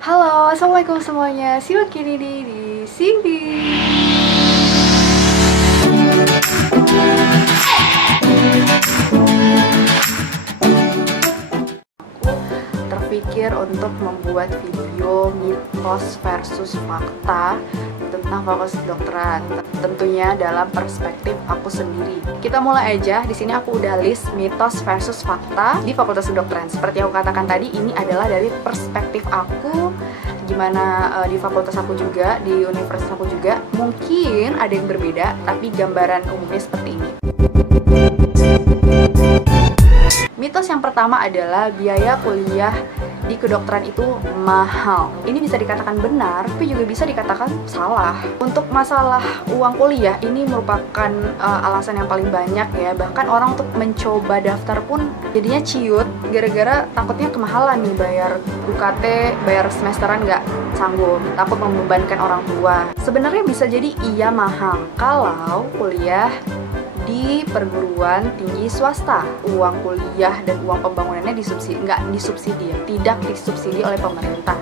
Halo, assalamualaikum semuanya. Simak kini di sini. Terpikir untuk membuat video mitos versus fakta tentang fakultas kedokteran, tentunya dalam perspektif aku sendiri. Kita mulai aja. Di sini aku udah list mitos versus fakta di fakultas kedokteran. Seperti aku katakan tadi, ini adalah dari perspektif aku, gimana di fakultas aku juga, di universitas aku juga. Mungkin ada yang berbeda, tapi gambaran umumnya seperti ini. Mitos yang pertama adalah biaya kuliah di kedokteran itu mahal. Ini bisa dikatakan benar, tapi juga bisa dikatakan salah. Untuk masalah uang kuliah, ini merupakan alasan yang paling banyak ya. Bahkan orang untuk mencoba daftar pun jadinya ciut, gara-gara takutnya kemahalan nih, bayar UKT, bayar semesteran nggak sanggup, takut membebankan orang tua. Sebenarnya bisa jadi iya mahal kalau kuliah di perguruan tinggi swasta. Uang kuliah dan uang pembangunannya tidak disubsidi oleh pemerintah,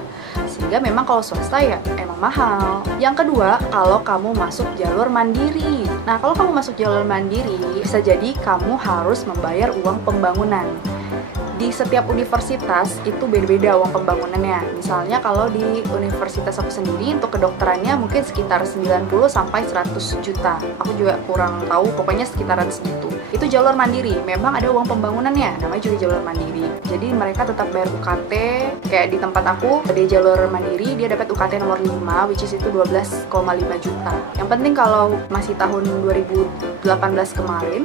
sehingga memang kalau swasta ya emang mahal. Yang kedua, kalau kamu masuk jalur mandiri. Nah, kalau kamu masuk jalur mandiri, bisa jadi kamu harus membayar uang pembangunan. Di setiap universitas itu beda-beda uang pembangunannya. Misalnya kalau di universitas aku sendiri untuk kedokterannya mungkin sekitar 90 sampai 100 juta. Aku juga kurang tahu, pokoknya sekitaran segitu. Itu jalur mandiri, memang ada uang pembangunannya, namanya juga jalur mandiri. Jadi mereka tetap bayar UKT, kayak di tempat aku, di jalur mandiri dia dapat UKT nomor 5, which is itu 12,5 juta. Yang penting kalau masih tahun 2018 kemarin,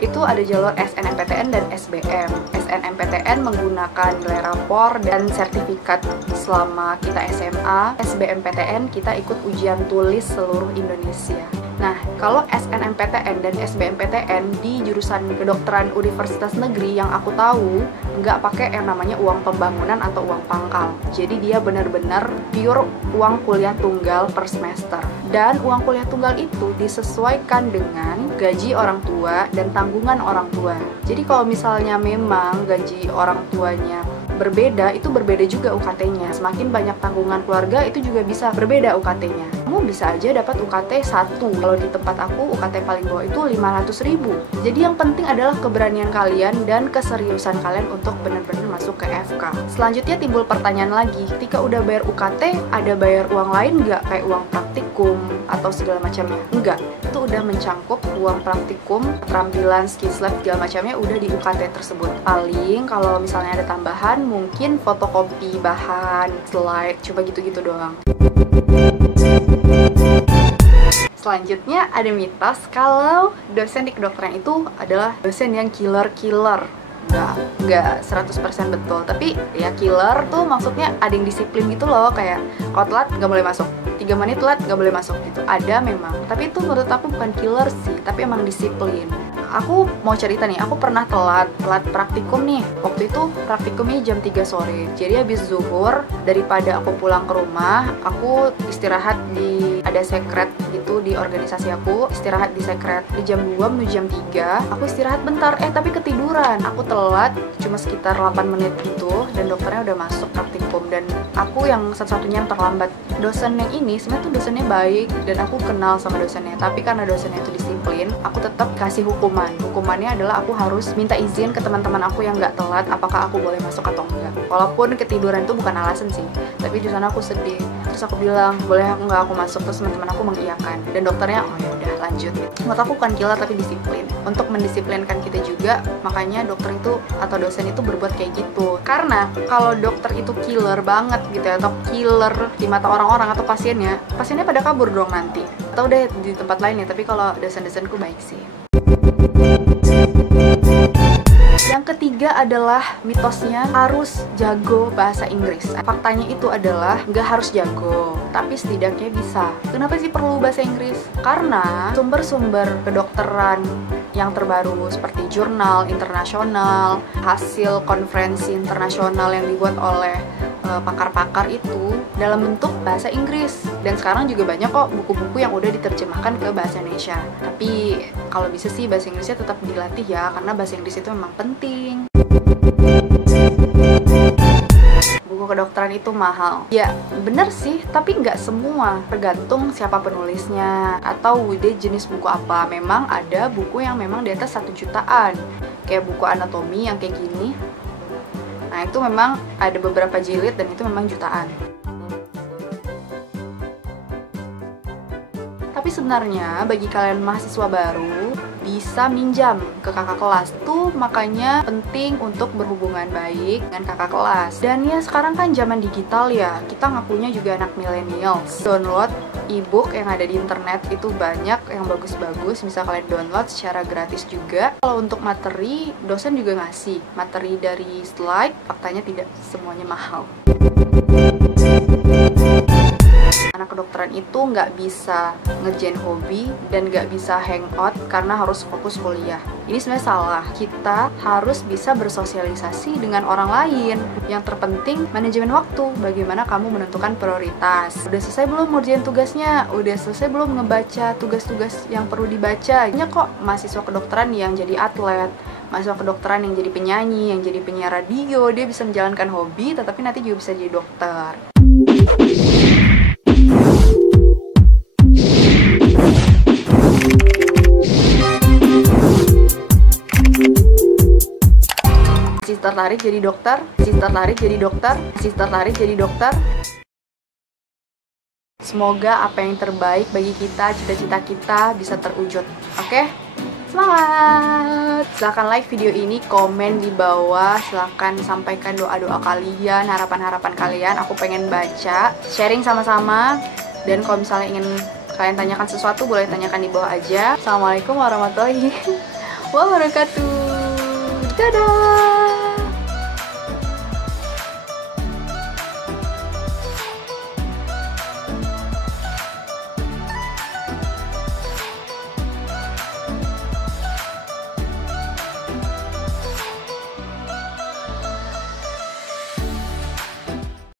itu ada jalur SNMPTN dan SBM. SNMPTN menggunakan nilai rapor dan sertifikat selama kita SMA. SBMPTN kita ikut ujian tulis seluruh Indonesia. Nah, kalau SNMPTN dan SBMPTN di jurusan kedokteran universitas negeri yang aku tahu nggak pakai yang namanya uang pembangunan atau uang pangkal. Jadi dia benar-benar pure uang kuliah tunggal per semester. Dan uang kuliah tunggal itu disesuaikan dengan gaji orang tua dan tanggungan orang tua. Jadi kalau misalnya memang gaji orang tuanya berbeda, itu berbeda juga UKT-nya. Semakin banyak tanggungan keluarga, itu juga bisa berbeda UKT-nya. Kamu bisa aja dapat UKT 1. Kalau di tempat aku, UKT paling bawah itu 500.000. Jadi yang penting adalah keberanian kalian dan keseriusan kalian untuk benar-benar masuk ke FK. Selanjutnya timbul pertanyaan lagi, ketika udah bayar UKT, ada bayar uang lain nggak? Kayak uang praktikum atau segala macamnya? Enggak. Itu udah mencangkup uang praktikum, keterampilan, skills lab, segala macamnya udah di UKT tersebut. Paling kalau misalnya ada tambahan, mungkin fotokopi bahan, slide, coba gitu-gitu doang. Selanjutnya ada mitos kalau dosen di kedokteran itu adalah dosen yang killer. Nggak 100% betul, tapi ya killer tuh maksudnya ada yang disiplin gitu loh, kayak kalau telat nggak boleh masuk, 3 menit telat nggak boleh masuk gitu. Ada memang, tapi itu menurut aku bukan killer sih, tapi emang disiplin. Aku mau cerita nih, aku pernah telat praktikum nih. Waktu itu praktikumnya jam 3 sore. Jadi habis zuhur, daripada aku pulang ke rumah, aku istirahat ada sekret gitu di organisasi aku. Istirahat di sekret di jam 2 menuju jam 3. Aku istirahat bentar, tapi ketiduran. Aku telat cuma sekitar 8 menit gitu, dan dokternya udah masuk praktikum. Dan aku yang satu-satunya yang terlambat. Dosen yang ini sebenarnya tuh dosennya baik, dan aku kenal sama dosennya. Tapi karena dosennya itu disiplin, aku tetap kasih hukuman. Hukumannya adalah aku harus minta izin ke teman-teman aku yang nggak telat, apakah aku boleh masuk atau enggak. Walaupun ketiduran itu bukan alasan sih, tapi di sana aku sedih. Terus aku bilang, boleh aku masuk? Terus teman-teman aku mengiyakan. Dan dokternya, oh ya udah lanjut. Menurut aku bukan killer tapi disiplin. Untuk mendisiplinkan kita juga, makanya dokter itu atau dosen itu berbuat kayak gitu. Karena kalau dokter itu killer banget gitu ya, atau killer di mata orang-orang atau pasiennya pada kabur dong nanti. Atau udah di tempat lain ya, tapi kalau dosen-dosenku baik sih. Yang ketiga adalah mitosnya harus jago bahasa Inggris. Faktanya itu adalah nggak harus jago, tapi setidaknya bisa. Kenapa sih perlu bahasa Inggris? Karena sumber-sumber kedokteran yang terbaru seperti jurnal internasional, hasil konferensi internasional yang dibuat oleh pakar-pakar itu dalam bentuk bahasa Inggris. Dan sekarang juga banyak kok buku-buku yang udah diterjemahkan ke bahasa Indonesia. Tapi kalau bisa sih bahasa Inggrisnya tetap dilatih ya, karena bahasa Inggris itu memang penting. Buku buku kedokteran itu mahal. Ya, bener sih, tapi nggak semua. Tergantung siapa penulisnya atau dia jenis buku apa. Memang ada buku yang memang di atas 1 jutaan. Kayak buku anatomi yang kayak gini. Nah, itu memang ada beberapa jilid dan itu memang jutaan. Tapi sebenarnya bagi kalian mahasiswa baru bisa minjam ke kakak kelas tuh, makanya penting untuk berhubungan baik dengan kakak kelas. Dan ya sekarang kan zaman digital ya, kita ngakunya juga anak millennials. Download e-book yang ada di internet itu banyak yang bagus-bagus, bisa kalian download secara gratis juga. Kalau untuk materi, dosen juga ngasih materi dari slide, faktanya tidak semuanya mahal. Anak kedokteran itu nggak bisa ngerjain hobi dan nggak bisa hangout karena harus fokus kuliah. Ini sebenarnya salah. Kita harus bisa bersosialisasi dengan orang lain. Yang terpenting manajemen waktu. Bagaimana kamu menentukan prioritas. Udah selesai belum ngerjain tugasnya? Udah selesai belum ngebaca tugas-tugas yang perlu dibaca? Banyak kok mahasiswa kedokteran yang jadi atlet, mahasiswa kedokteran yang jadi penyanyi, yang jadi penyiar radio. Dia bisa menjalankan hobi, tetapi nanti juga bisa jadi dokter. Masih tertarik jadi dokter? Masih tertarik jadi dokter? Masih tertarik jadi dokter? Semoga apa yang terbaik bagi kita, cita-cita kita bisa terwujud. Oke? Semangat! Silahkan like video ini, komen di bawah, silahkan sampaikan doa-doa kalian, harapan-harapan kalian. Aku pengen baca, sharing sama-sama. Dan kalau misalnya ingin kalian tanyakan sesuatu, boleh tanyakan di bawah aja. Assalamualaikum warahmatullahi wabarakatuh. Dadah!